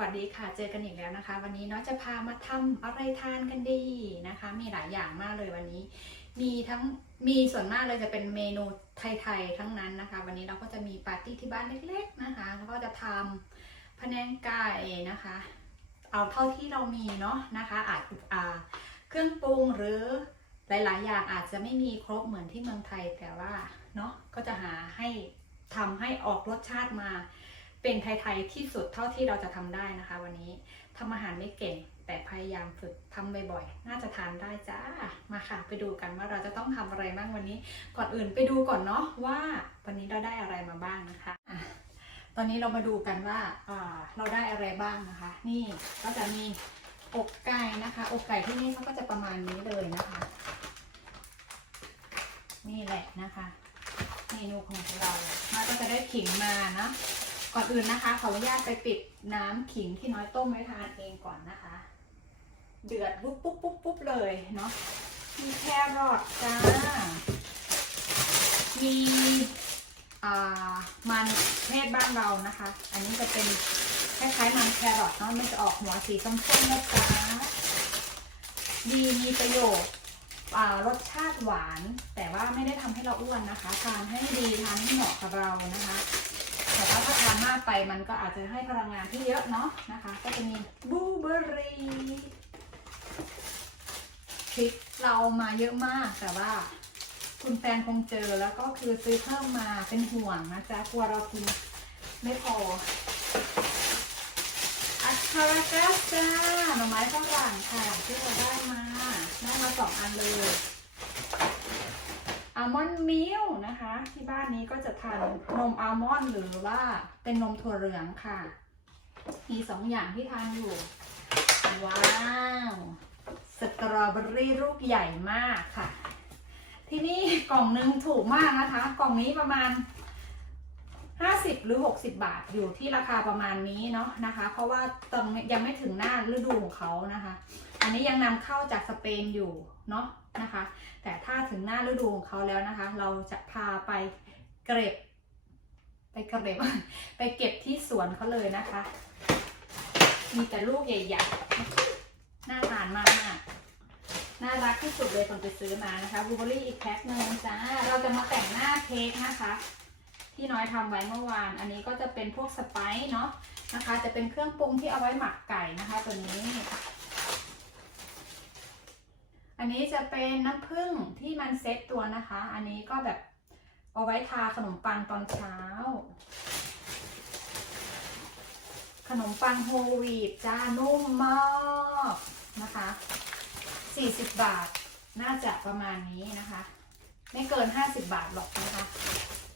วัสดีค่ะ เจอกันอีกแล้วนะคะ วันนี้เนาะจะพามาทำอะไรทานกันดีนะคะ มีหลายอย่างมากเลยวันนี้ มีทั้งมีส่วนมากเลยจะเป็นเมนูไทยๆทั้งนั้นนะคะ วันนี้เราก็จะมีปาร์ตี้ที่บ้านเล็กๆนะคะ แล้วก็จะทำพะแนงไก่นะคะ เอาเท่าที่เรามีเนาะนะคะ อาจอาเครื่องปรุงหรือหลายๆ อย่างอาจจะไม่มีครบเหมือนที่เมืองไทยแต่ว่าเนาะก็จะหาให้ทำให้ออกรสชาติมา เป็นไทยๆที่สุดเท่าที่เราจะทำได้นะคะ วันนี้ทำอาหารไม่เก่ง แต่พยายามฝึกทำบ่อยๆ น่าจะทานได้จ้า มาค่ะ ไปดูกันว่าเราจะต้องทำอะไรบ้างวันนี้ ก่อนอื่นไปดูก่อนเนาะว่าวันนี้เราได้อะไรมาบ้างนะคะอะตอนนี้เรามาดูกันว่าเราได้อะไรบ้างนะคะ นี่ก็จะมีอกไก่นะคะ อกไก่ที่นี่เขาก็จะประมาณนี้เลยนะคะ นี่แหละนะคะ เมนูของเรามาก็จะได้ขิงมานะ ก่อนอื่นนะคะ ขออนุญาตไปปิดน้ำขิงที่น้อยต้มไว้ทานเองก่อนนะคะ เดือดปุ๊บปุ๊บปุ๊บปุ๊บเลยเนาะมีแครอทจ้า มีอ่ามันเทศบ้านเรานะคะ อันนี้จะเป็นคล้ายๆมันแครอทเนาะ มันจะออกหัวสีส้มๆนะจ๊ะดีมีประโยชน์อ่ารสชาติหวาน แต่ว่าไม่ได้ทำให้เราอ้วนนะคะ ทานให้ดีทานให้เหมาะกับเรานะคะ มากไปมันก็อาจจะให้พลังงานที่เยอะเนาะนะคะ ก็จะมีบลูเบอร์รี่พริกเรามาเยอะมากแต่ว่า คุณแฟนคงเจอแล้วก็คือซื้อเพิ่มมาเป็นห่วงนะจ๊ะกลัวเรากินไม่พออัสพารากัสจ้าหน่อไม้ฝรั่งค่ะที่เราได้มาได้มาสองอันเลย อัลมอนด์มิลนะคะ ที่บ้านนี้ก็จะทานนมอัลมอนด์หรือว่าเป็นนมถั่วเหลืองค่ะ มีสองอย่างที่ทานอยู่ ว้าวสตรอเบอรี่ลูกใหญ่มากค่ะ ที่นี่กล่องหนึ่งถูกมากนะคะ กล่องนี้ประมาณ 50 หรือ 60 บาทอยู่ที่ราคาประมาณนี้เนาะนะคะ เพราะว่าตอนยังไม่ถึงหน้าฤดูของเขานะคะ อันนี้ยังนำเข้าจากสเปนอยู่เนาะ นะคะ แต่ถ้าถึงหน้าฤดูของเขาแล้วนะคะ เราจะพาไปเก็บ ไปเก็บไปเก็บที่สวนเขาเลยนะคะ มีแต่ลูกใหญ่ๆ น่าทานมาก น่ารักที่สุดเลยตอนไปซื้อมานะคะบลูเบอรี่อีกแพ็คหนึ่งจ้า เราจะมาแต่งหน้าเค้กนะคะที่น้อยทำไว้เมื่อวาน อันนี้ก็จะเป็นพวกสไปซ์เนาะนะคะ จะเป็นเครื่องปรุงที่เอาไว้หมักไก่นะคะ ตัวนี้ อันนี้จะเป็นน้ำผึ้งที่มันเซ็ตตัวนะคะ อันนี้ก็แบบเอาไว้ทาขนมปังตอนเช้า ขนมปังโฮลวีตจ้านุ่มมากนะคะ 40 บาทน่าจะประมาณนี้นะคะ ไม่เกิน 50 บาทหรอกนะคะ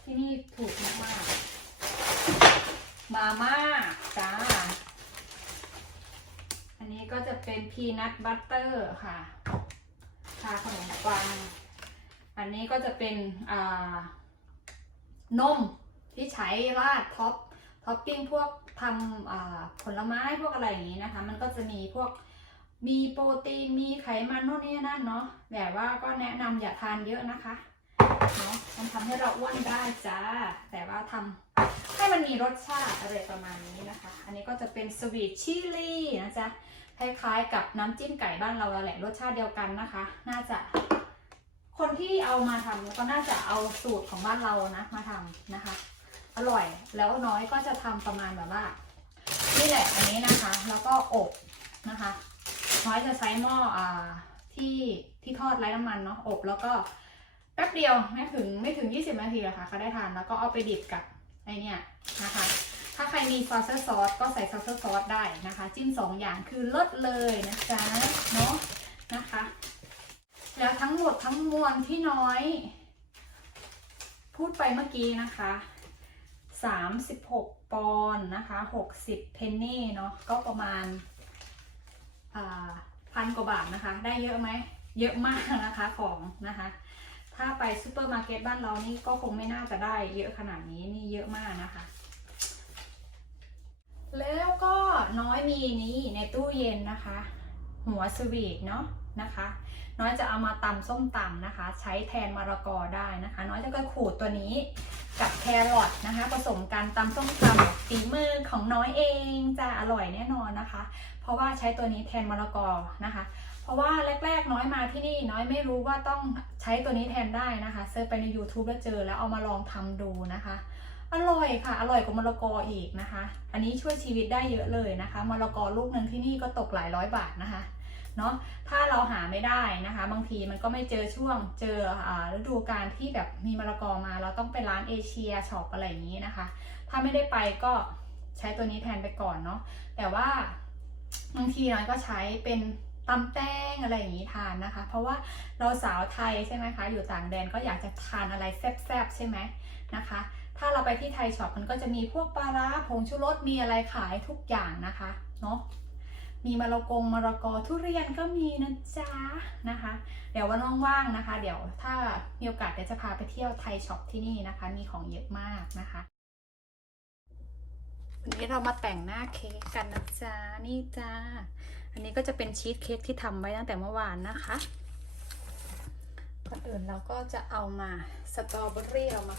ที่นี่ถูกมากๆมาม่าจ้า อันนี้ก็จะเป็นพีนัทบัตเตอร์ค่ะ ทาขนมปัง อันนี้ก็จะเป็นนมที่ใช้ราดท็อปท็อปปิ้งพวกทำผลไม้พวกอะไรอย่างนี้นะคะ มันก็จะมีพวกมีโปรตีนมีไขมันโน่นนี่นั่นเนาะแต่ว่าก็แนะนำอย่าทานเยอะนะคะเนาะมันทำให้เราอ้วนได้จ้า แต่ว่าทำให้มันมีรสชาติอะไรประมาณนี้นะคะ อันนี้ก็จะเป็นสวีทชิลลี่นะจ๊ะ คล้ายๆ กับน้ำจิ้มไก่บ้านเราแหละรสชาติเดียวกันนะคะ น่าจะ คนที่เอามาทำก็น่าจะเอาสูตรของบ้านเรานะมาทำนะคะ อร่อยแล้วน้อยก็จะทำประมาณแบบว่านี่แหละอันนี้นะคะ แล้วก็อบนะคะ น้อยจะใช้หม้ออ่าที่ที่ทอดไร้น้ำมันเนาะอบแล้วก็แป๊บเดียวไม่ถึงไม่ถึง 20 นาทีหรอกค่ะก็ได้ทานแล้วก็เอาไปดิบกับไอเนี่ยนะคะ ถ้าใครมีซอสซอสก็ใส่ซอสซอสได้นะคะ จิ้มสองอย่างคือเลิศเลยนะจ๊ะเนาะนะคะ แล้วทั้งหมดทั้งมวลที่น้อย พูดไปเมื่อกี้นะคะ36 ปอนด์นะคะ 60 เพนนี่เนาะก็ประมาณพันกว่าบาทนะคะ ได้เยอะไหม เยอะมากนะคะของนะคะ ถ้าไปซูเปอร์มาร์เก็ตบ้านเรานี่ก็คงไม่น่าจะได้เยอะขนาดนี้นี่เยอะมากนะคะ แล้วก็น้อยมีนี่ในตู้เย็นนะคะ หัวสวีทเนาะนะคะ น้อยจะเอามาตำส้มตำนะคะ ใช้แทนมะละกอได้นะคะ น้อยจะก็ขูดตัวนี้กับแครอทนะคะ ผสมกันตำส้มตำฝีมือของน้อยเองจะอร่อยแน่นอนนะคะ เพราะว่าใช้ตัวนี้แทนมะละกอนะคะ เพราะว่าแรกๆน้อยมาที่นี่น้อยไม่รู้ว่าต้องใช้ตัวนี้แทนได้นะคะเซิร์ชไปใน YouTube แล้วเจอแล้วเอามาลองทำดูนะคะ อร่อยค่ะ อร่อยกว่ามะละกออีกนะคะ อันนี้ช่วยชีวิตได้เยอะเลยนะคะมะละกอลูกหนึ่งที่นี่ก็ตกหลายร้อยบาทนะคะเนาะถ้าเราหาไม่ได้นะคะ บางทีมันก็ไม่เจอช่วงเจอฤดูกาลที่แบบมีมะละกอมา เราต้องไปร้านเอเชียช็อปอะไรอย่างนี้นะคะ ถ้าไม่ได้ไปก็ใช้ตัวนี้แทนไปก่อนเนาะแต่ว่าบางทีน้อยก็ใช้เป็นตำแป้งอะไรอย่างนี้ทานนะคะ เพราะว่าเราสาวไทยใช่ไหมคะ อยู่ต่างแดนก็อยากจะทานอะไรแซ่บๆใช่ไหมนะคะ ถ้าเราไปที่ไทยช็อปมันก็จะมีพวกปลาร้าผงชูรสมีอะไรขายทุกอย่างนะคะเนาะมีมะละกงมะละกอทุเรียนก็มีนะจ๊ะนะคะ เดี๋ยววันว่างๆนะคะ เดี๋ยวถ้ามีโอกาสเดี๋ยวจะพาไปเที่ยวไทยช็อปที่นี่นะคะ มีของเยอะมากนะคะวันนี้เรามาแต่งหน้าเค้กกันนะจ๊ะนี่จ้าอันนี้ก็จะเป็นชีสเค้กที่ทำไว้ตั้งแต่เมื่อวานนะคะก่อนอื่นเราก็จะเอามาสตรอเบอรี่เรามา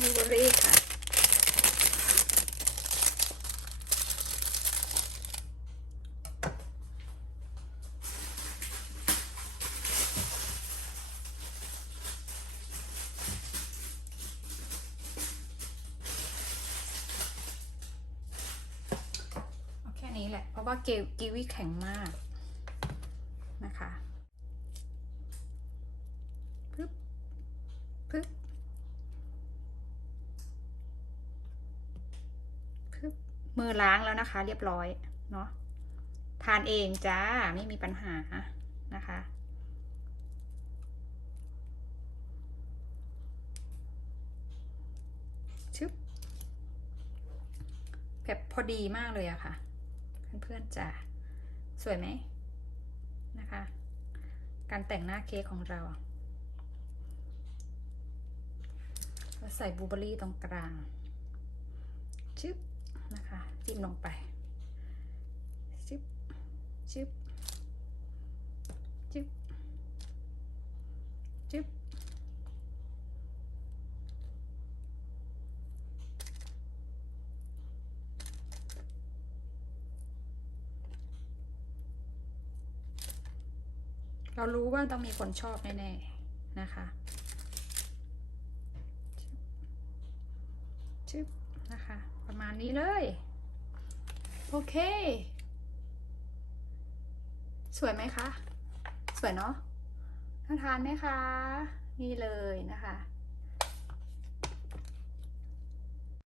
ก่อนบลูเบอรี่ค่ะ เอาแค่นี้แหละ เพราะว่าเกวกีวีแข็งมากนะคะ ปึ๊บ ปึ๊บ ปึ๊บ มือล้างแล้วนะคะ เรียบร้อยเนาะทานเองจ้าไม่มีปัญหานะคะชึบแบบพอดีมากเลยอะค่ะ เพื่อนๆจ้าสวยไหมนะคะ การแต่งหน้าเค้กของเราแล้วใส่บลูเบอรี่ตรงกลางชึบ จิ้มลงไปชึบชึบชึบชึบเรารู้ว่าต้องมีคนชอบแน่ๆนะคะชึบนะคะ ประมาณนี้เลย โอเค สวยไหมคะ สวยเนาะน่าทานไหมคะ นี่เลยนะคะ